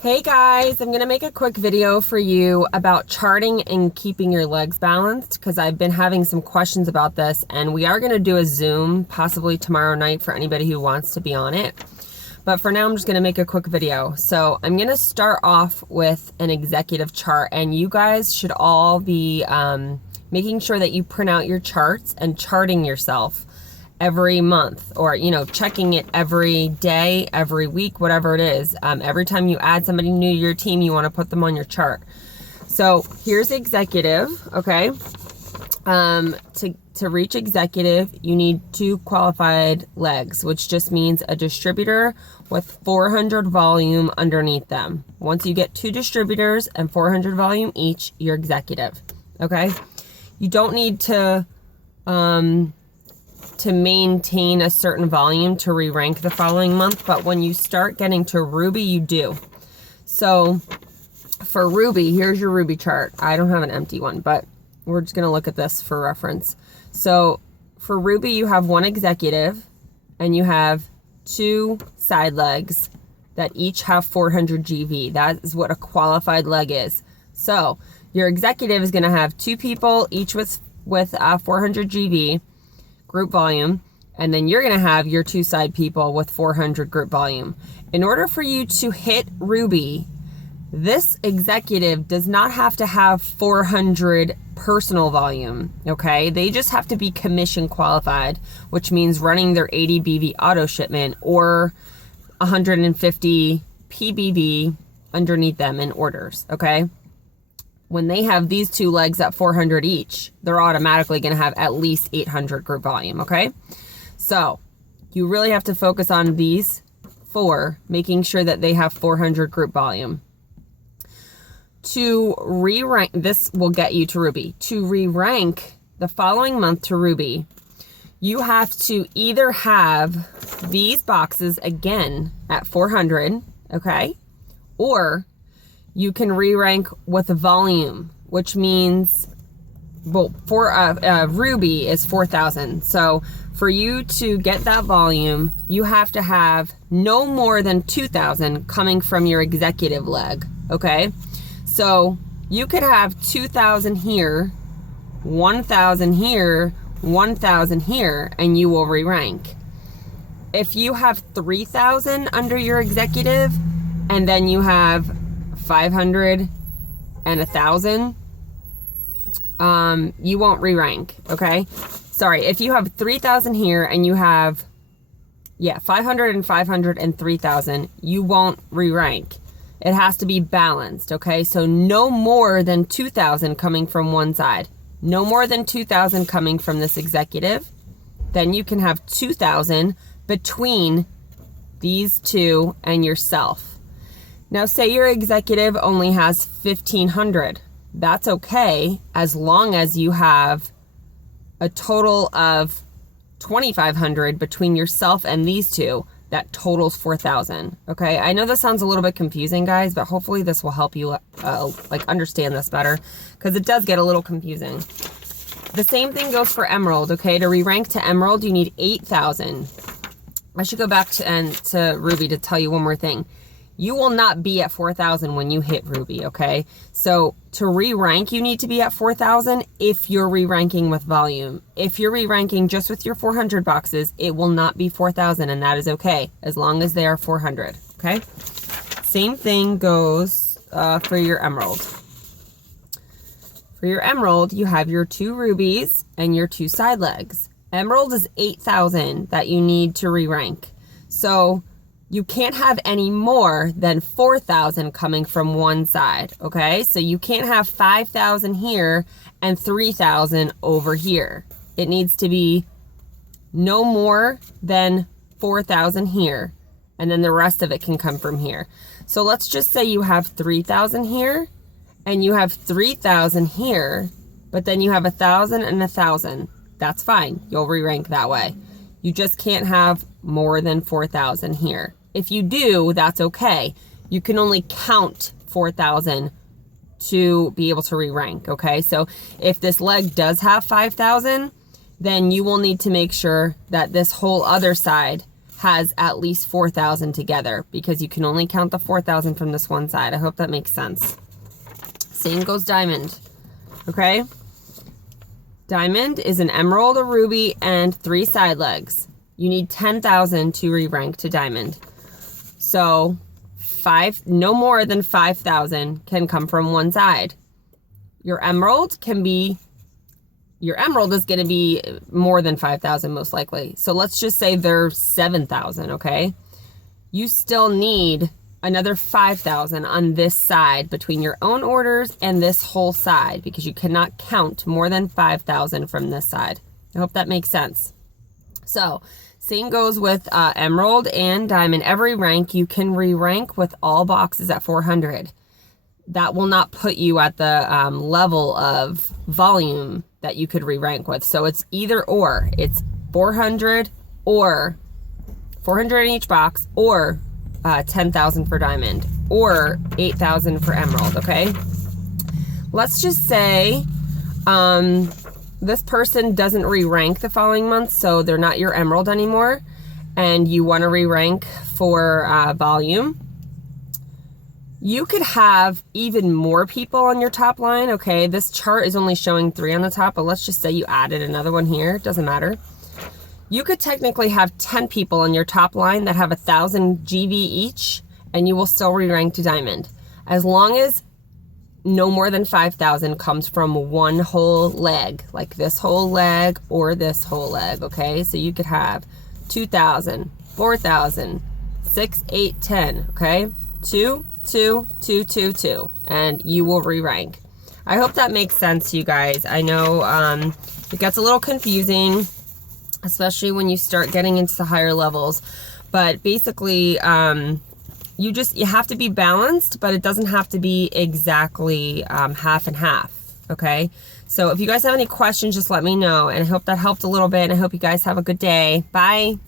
Hey guys, I'm going to make a quick video for you about charting and keeping your legs balanced because I've been having some questions about this, and we are going to do a Zoom possibly tomorrow night for anybody who wants to be on it. But for now, I'm just going to make a quick video. So I'm going to start off with an executive chart, and you guys should all be making sure that you print out your charts and charting yourself every month, or checking it every day, every week, whatever it is. Every time you add somebody new to your team, you want to put them on your chart. So here's executive. Okay, to reach executive, you need 2 qualified legs, which just means a distributor with 400 volume underneath them. Once you get 2 distributors and 400 volume each, you're executive. Okay, you don't need to maintain a certain volume to re-rank the following month, but when you start getting to Ruby, you do. So for Ruby, here's your Ruby chart. I don't have an empty one, but we're just gonna look at this for reference. So for Ruby, you have 1 executive and you have 2 side legs that each have 400 GV. That is what a qualified leg is. So your executive is gonna have 2 people, each with 400 GV group volume, and then you're going to have your 2 side people with 400 group volume. In order for you to hit Ruby, this executive does not have to have 400 personal volume, okay? They just have to be commission qualified, which means running their 80 BV auto shipment or 150 PBV underneath them in orders, okay? When they have these 2 legs at 400 each, they're automatically going to have at least 800 group volume, okay? So you really have to focus on these 4, making sure that they have 400 group volume. To re-rank, this will get you to Ruby. To re-rank the following month to Ruby, you have to either have these boxes again at 400, okay? Or you can re-rank with a volume, which means, well, for Ruby is 4,000. So for you to get that volume, you have to have no more than 2,000 coming from your executive leg, okay? So you could have 2,000 here, 1,000 here, 1,000 here, and you will re-rank. If you have 3,000 under your executive, and then you have 500 and 1,000, you won't re-rank, okay? Sorry, if you have 3,000 here and you have 500 and 500 and 3,000, you won't re-rank. It has to be balanced, okay? So no more than 2,000 coming from one side, no more than 2,000 coming from this executive. Then you can have 2,000 between these 2 and yourself. Now, say your executive only has 1,500. That's okay, as long as you have a total of 2,500 between yourself and these 2. That totals 4,000. Okay, I know this sounds a little bit confusing, guys, but hopefully this will help you understand this better, because it does get a little confusing. The same thing goes for Emerald. Okay, to re-rank to Emerald, you need 8,000. I should go back to Ruby to tell you one more thing. You will not be at 4,000 when you hit Ruby, okay? So to re-rank, you need to be at 4,000 if you're re-ranking with volume. If you're re-ranking just with your 400 boxes, it will not be 4,000, and that is okay, as long as they are 400, okay? Same thing goes for your Emerald. For your Emerald, you have your 2 rubies and your 2 side legs. Emerald is 8,000 that you need to re-rank. So you can't have any more than 4,000 coming from one side, okay? So you can't have 5,000 here and 3,000 over here. It needs to be no more than 4,000 here, and then the rest of it can come from here. So let's just say you have 3,000 here, and you have 3,000 here, but then you have 1,000 and 1,000. That's fine. You'll re-rank that way. You just can't have more than 4,000 here. If you do, that's okay. You can only count 4,000 to be able to re-rank, okay? So if this leg does have 5,000, then you will need to make sure that this whole other side has at least 4,000 together, because you can only count the 4,000 from this one side. I hope that makes sense. Same goes diamond, okay? Diamond is an emerald, a ruby, and 3 side legs. You need 10,000 to re-rank to diamond. So no more than 5,000 can come from one side. Your emerald is going to be more than 5,000 most likely. So let's just say they're 7,000, okay? You still need another 5,000 on this side between your own orders and this whole side, because you cannot count more than 5,000 from this side. I hope that makes sense. So same goes with emerald and diamond. Every rank you can re-rank with all boxes at 400. That will not put you at the level of volume that you could re-rank with. So it's either or. It's 400 or 400 in each box, or 10,000 for diamond, or 8,000 for emerald, okay? Let's just say this person doesn't re-rank the following month, so they're not your emerald anymore, and you want to re-rank for volume. You could have even more people on your top line, okay? This chart is only showing 3 on the top, but let's just say you added another one here. It doesn't matter. You could technically have 10 people on your top line that have 1,000 GV each, and you will still re-rank to diamond, as long as no more than 5,000 comes from one whole leg, like this whole leg or this whole leg, okay? So you could have 2,000, 4,000, 6, 8, 10, okay? 2, 2, 2, 2, 2, and you will re-rank. I hope that makes sense to you guys. I know it gets a little confusing, especially when you start getting into the higher levels, but basically you have to be balanced, but it doesn't have to be exactly half and half, okay? So if you guys have any questions, just let me know, and I hope that helped a little bit, and I hope you guys have a good day. Bye.